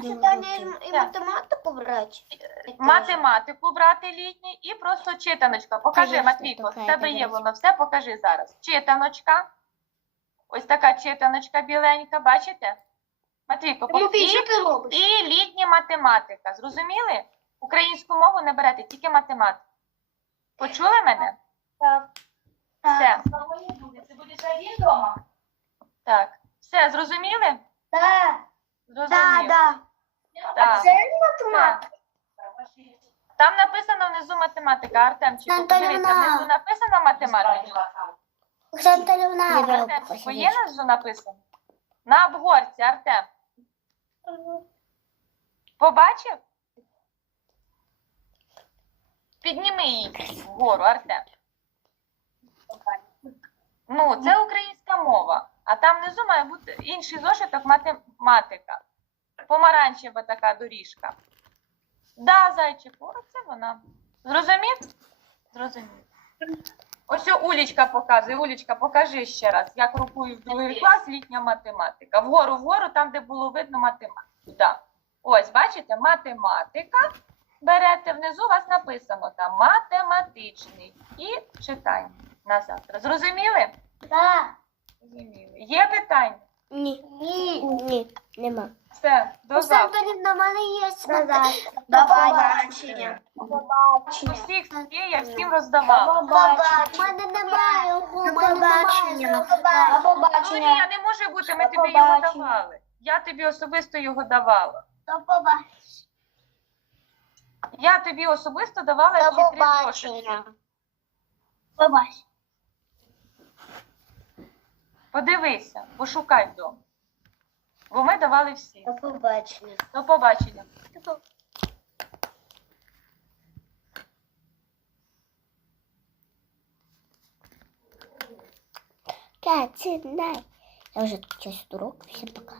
І математику брати. Математику брати літній і просто читаночка. Покажи, Матвійко, в тебе є воно все, покажи зараз. Читаночка. Ось така читаночка біленька, бачите? Матвійко, покажи. що ти робиш? І літня математика. Зрозуміли? Українську мову не берете, тільки математику. Почули мене? Так. Все. Ти будеш один вдома? Так. Все, зрозуміли? Так. Зрозуміли. Да. Так. Це математика. Там написано внизу математика, Артемчику, Антоніна. подивіться, внизу написано математика. Оксана. Артемчику, є внизу написано? На обгорці, Артем. Побачив? Підніми її вгору, Артем. Ну, це українська мова. А там внизу має бути інший зошиток математика. Помаранчева така доріжка. Да, зайчику, оце вона. Зрозумів? Зрозумів. Ось о, Улічка показує. Улічка, покажи ще раз, як рукою в другий клас літня математика. Вгору, вгору, там, де було видно математику. Да. Ось, бачите, математика. Берете внизу, у вас написано там математичний. І читаємо на завтра. Зрозуміли? Так. Зрозуміли. Є питання? Ні. Ні. Ні, нема. Все, до завтра. В мене є До побачення. У всіх є, я всім роздавала. У мене немає. У мене немає. Ну ні, я не може бути, ми До тобі його побачення. давали. Я тобі особисто його давала. До побачення. Я тобі особисто давала До ті три зошити. побачення. Побачення. Подивися, пошукай вдома. Бо ми давали всі. До побачення. До побачення. Я вже час урок. Всім пока.